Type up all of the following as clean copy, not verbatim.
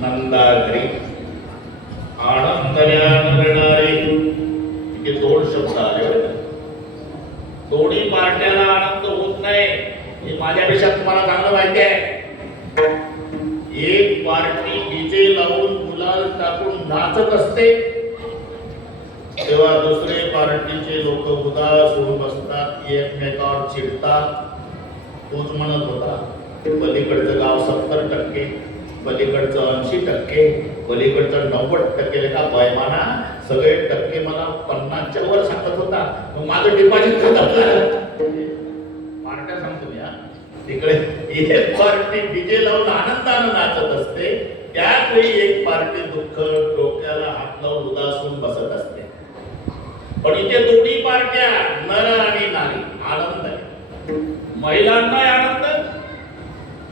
नंदाघरी आनंदल्या नरणारे हे दोन शब्द आले. दोन्ही पार्ट्याला आनंद होत नाही हे माझ्यापेक्षा तुम्हाला चांगलं माहिती आहे. एक पार्टी डीजे लावून गुलाल टाकून नाचत असते तेव्हा दुसरे पार्टीचे लोक उदास होऊन बसतात, एकमेकावर चिडतात. तोच म्हणत होता पलीकडचं गाव 70%, पलीकडचं 80%, पलीकडचं 90% लेखा बैमाना सगळे टक्के मला 50च्या वर सांगत होता. मग माझं डिपॉझिट खतम झालं. पार्ट्या सांगतो मी, तिकडे एक पार्टी डीजे लावून आनंदानं नाचत असते, त्याच वेळी एक पार्टी दुःख डोक्याला हात लावून उदास होऊन बसत असते. पण इथे दोन्ही पार्ट्या नर आणि नारी आनंद आहे. महिलांना आनंद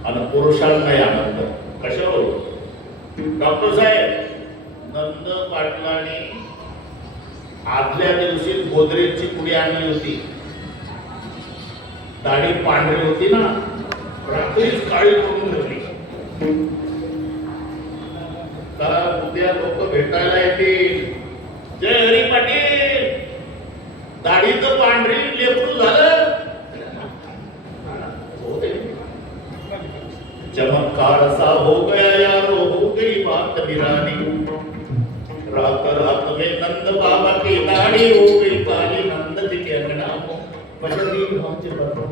आणि पुरुषांनाही आनंद. कशावर? डॉक्टर साहेब, नंद पाटलांनी आदल्या दिवशी गोदरेजची पुडी आणली होती. दाढी पांढरी होती ना, रात्रीच काळी करून घेतली. तर उद्या लोक भेटायला येतील. जय हरी पाटील, दाढी तर पांढरी, लेपरू झालं. चमत्कार सा हो गया यारो, हो गई बात निरानी. रात रात में नंद बाबा की दाढ़ी हो गई काली, नंद जी के अंगना बजरी भांचे बरबर.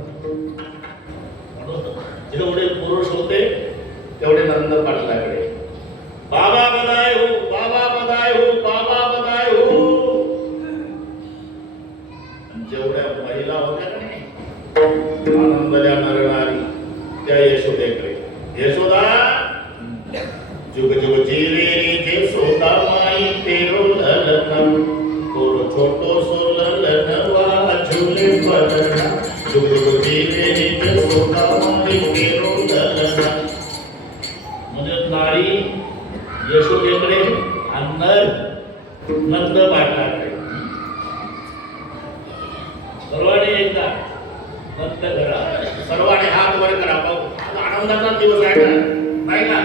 जेवढे पुरुष होते तेवढे नंद पाटलाकडे. बाबा बधाई हो, बाबा बधाई हो, बाबा बधाई हो. जेवढ्या महिला होत्या का नाही आनंदल्या नरणारी, त्या यशोदेकडे. यशोदा जुग जुग जीवे रे यशोदा माई तेरो ललन, तोरो छोटो सो ललन वा झूले पलना. जुग जुग जीवे रे यशोदा माई तेरो ललन. म्हणजे नारी यशोदेकडे आणि नर नंद पाटलाकडे. सर्वांनी एकदा नंद करा, सर्वांनी हात वर करा. आनंदाचा दिवस आहे ना, नाही का?